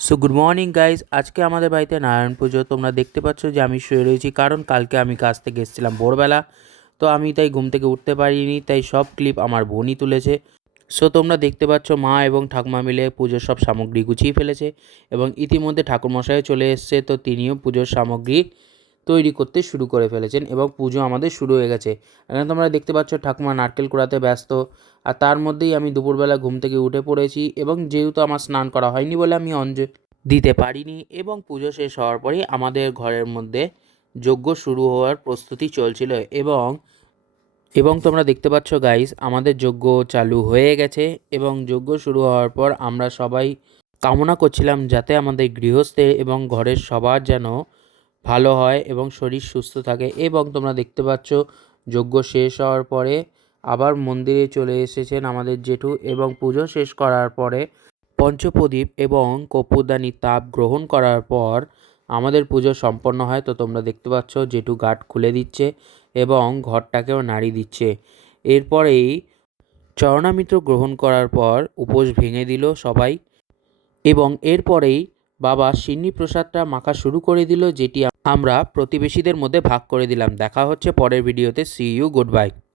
So good morning guys, আজকে আমাদের বাড়িতে নারায়ণ পুজো। তোমরা দেখতে পাচ্ছ যে আমি শুয়ে রয়েছি, কারণ কালকে আমি কাজ থেকে এসেছিলাম ভোরবেলা। তো আমি তাই ঘুম থেকে উঠতে পারিনি, তাই সব ক্লিপ আমার বোনই তুলেছে। সো তোমরা দেখতে পাচ্ছ মা এবং ঠাকুমা মিলে পুজোর সব সামগ্রী গুছিয়ে ফেলেছে এবং ইতিমধ্যে ঠাকুরমশাইও চলে এসছে। তো তিনিও পুজোর সামগ্রী তৈরি করতে শুরু করে ফেলেছেন এবং পুজো আমাদের শুরু হয়ে গেছে। এখানে তোমরা দেখতে পাচ্ছ ঠাকুমা নারকেল কুড়াতে ব্যস্ত, আর তার মধ্যেই আমি দুপুরবেলা ঘুম থেকে উঠে পড়েছি এবং যেহেতু আমার স্নান করা হয়নি বলে আমি দিতে পারিনি, এবং পুজো শেষ হওয়ার পরেই আমাদের ঘরের মধ্যে যজ্ঞ শুরু হওয়ার প্রস্তুতি চলছিল। এবং তোমরা দেখতে পাচ্ছ গাইস, আমাদের যজ্ঞ চালু হয়ে গেছে এবং যজ্ঞ শুরু হওয়ার পর আমরা সবাই কামনা করছিলাম যাতে আমাদের গৃহস্থের এবং ঘরের সবার যেন ভালো হয় এবং শরীর সুস্থ থাকে। এবং তোমরা দেখতে পাচ্ছ যজ্ঞ শেষ হওয়ার পরে আবার মন্দিরে চলে এসেছেন আমাদের জেঠু, এবং পুজো শেষ করার পরে পঞ্চপ্রদীপ এবং কর্পূরদানি তাপ গ্রহণ করার পর আমাদের পুজো সম্পন্ন হয়। তো তোমরা দেখতে পাচ্ছ জেঠু গাঁট খুলে দিচ্ছে এবং ঘরটাকেও নাড়ি দিচ্ছে। এরপরেই চরণামৃত গ্রহণ করার পর উপোস ভেঙে দিল সবাই, এবং এরপরেই বাবা সিন্নি প্রসাদটা মাখা শুরু করে দিল, যেটি আমরা প্রতিবেশীদের মধ্যে ভাগ করে দিলাম। দেখা হচ্ছে পরের ভিডিওতে। See you, good by.